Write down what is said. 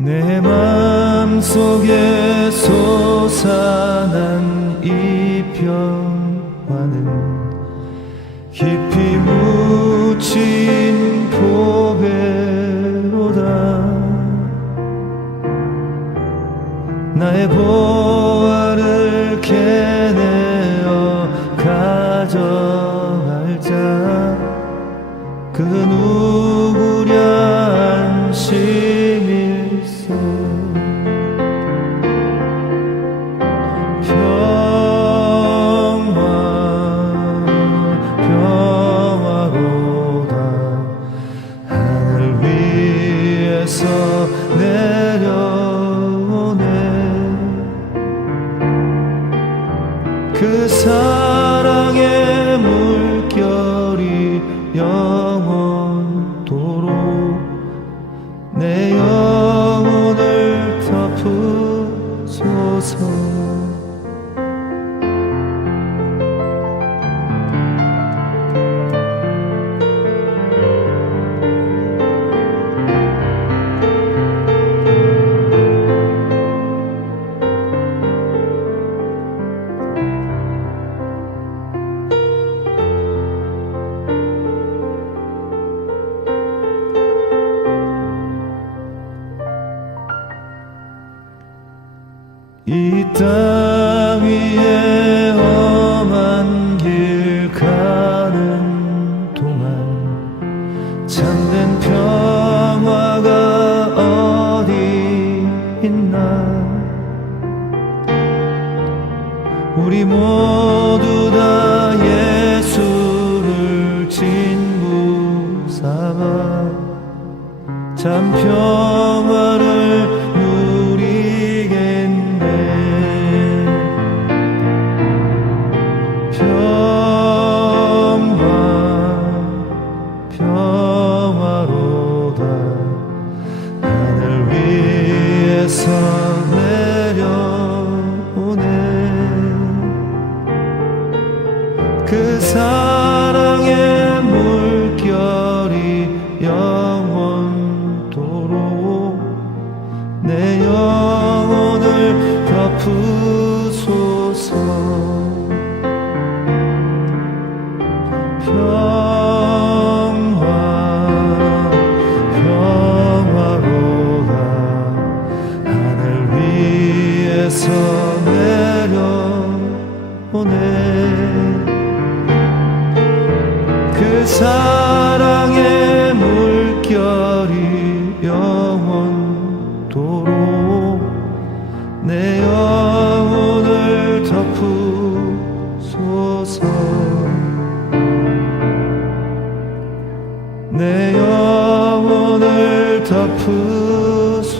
내 맘속에 솟아난 이 평화는 깊이 묻힌 보 그 사랑의 물결이 영원토록 내 영혼을 덮으소서 이 땅 위에 험한 길 가는 동안 참된 평화가 어디 있나? 우리 모두 다 예수를 친구 삼아 참 평 위에서 내려오네. 그 사랑의 물결이 영원토록 내 영혼을 덮으 내려오네 그 사랑의 물결이 영원토록 내 영혼을 덮으소서. 내 영혼을 덮으소서